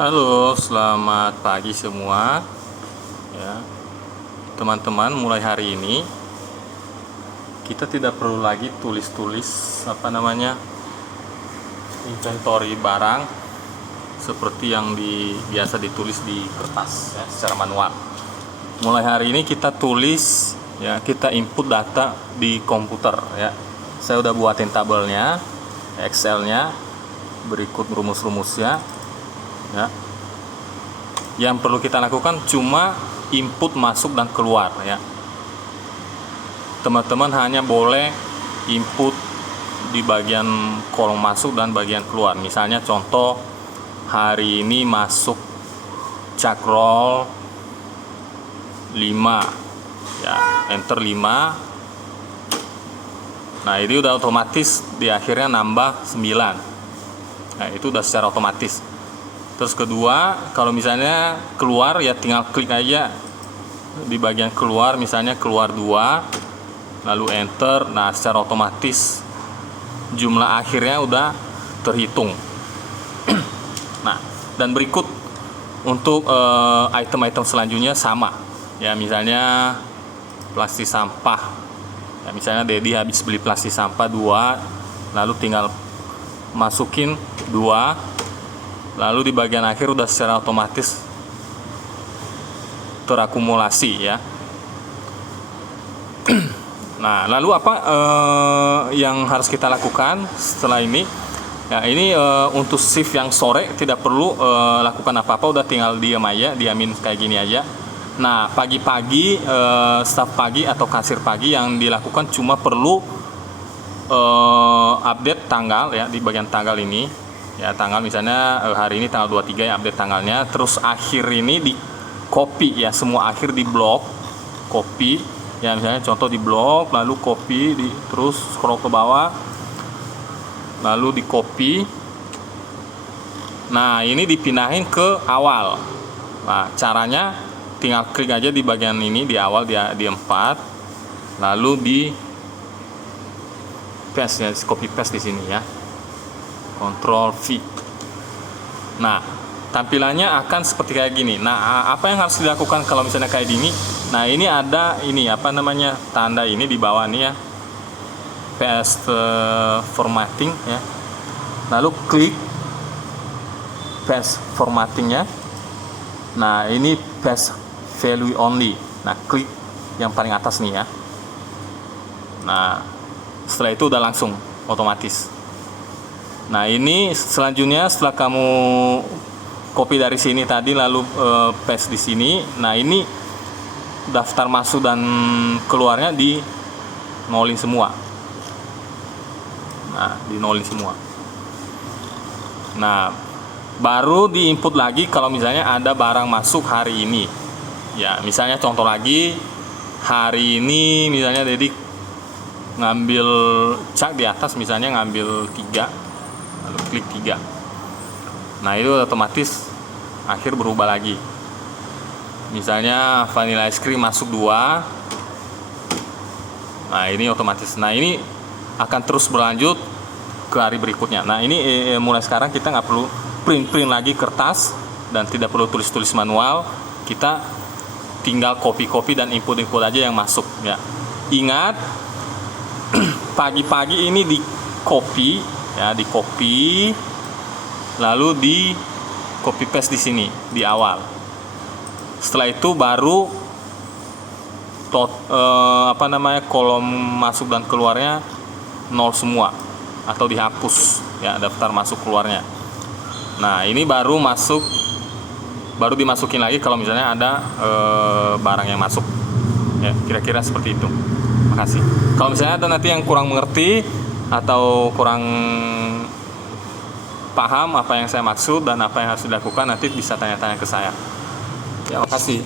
Halo, selamat pagi semua. Ya, teman-teman, mulai hari ini kita tidak perlu lagi tulis-tulis inventory barang seperti yang biasa ditulis di kertas ya, secara manual. Mulai hari ini kita tulis ya, kita input data di komputer ya. Saya udah buatin tabelnya, Excel-nya, berikut rumus-rumusnya. Ya. Yang perlu kita lakukan cuma input masuk dan keluar ya. Teman-teman hanya boleh input di bagian kolom masuk dan bagian keluar. Misalnya contoh hari ini masuk cakrol 5 ya, enter 5. Nah, ini udah otomatis di akhirnya nambah 9. Nah, itu udah secara otomatis. Terus kedua, kalau misalnya keluar ya tinggal klik aja di bagian keluar, misalnya keluar 2, lalu enter. Nah, secara otomatis jumlah akhirnya udah terhitung. Nah, dan berikut untuk item-item selanjutnya sama ya, misalnya plastik sampah ya, misalnya Dedi habis beli plastik sampah 2, lalu tinggal masukin 2, lalu di bagian akhir udah secara otomatis terakumulasi ya. Nah, lalu apa yang harus kita lakukan setelah ini? Ya, ini untuk shift yang sore tidak perlu lakukan apa-apa, udah tinggal diam aja, diamin kayak gini aja. Nah, pagi-pagi staff pagi atau kasir pagi yang dilakukan cuma perlu update tanggal ya, di bagian tanggal ini. Ya, tanggal misalnya hari ini tanggal 23 ya, update tanggalnya. Terus akhir ini di copy ya, semua akhir di blok copy ya, misalnya contoh di blok, lalu copy terus scroll ke bawah, lalu di copy. Nah, ini dipindahin ke awal. Nah, caranya tinggal klik aja di bagian ini di awal, di 4, lalu di paste ya, copy paste di sini ya, Ctrl V. Nah, tampilannya akan seperti kayak gini. Nah, apa yang harus dilakukan kalau misalnya kayak gini? Nah, ini ada tanda ini di bawah nih ya, paste formatting ya. Lalu klik paste formattingnya. Nah, ini paste value only. Nah, klik yang paling atas nih ya. Nah, setelah itu udah langsung otomatis. Nah, ini selanjutnya setelah kamu copy dari sini tadi lalu paste di sini. Nah, ini daftar masuk dan keluarnya di nolin semua. Nah, di nolin semua. Nah, baru di input lagi kalau misalnya ada barang masuk hari ini. Ya, misalnya contoh lagi hari ini misalnya Dedi ngambil cak di atas, misalnya ngambil 3. Lalu klik 3. Nah, itu otomatis akhir berubah lagi. Misalnya vanilla ice cream masuk 2. Nah, ini otomatis. Nah, ini akan terus berlanjut ke hari berikutnya. Nah, ini mulai sekarang kita nggak perlu print lagi kertas dan tidak perlu tulis manual. Kita tinggal copy dan input aja yang masuk ya. Ingat, pagi-pagi ini di copy ya, di copy lalu di copy paste di sini di awal. Setelah itu baru kolom masuk dan keluarnya 0 semua atau dihapus ya, daftar masuk keluarnya. Nah, ini baru dimasukin lagi kalau misalnya ada barang yang masuk ya, kira-kira seperti itu. Makasih. Kalau misalnya ada nanti yang kurang mengerti atau kurang paham apa yang saya maksud dan apa yang harus dilakukan, nanti bisa tanya-tanya ke saya. Ya, makasih.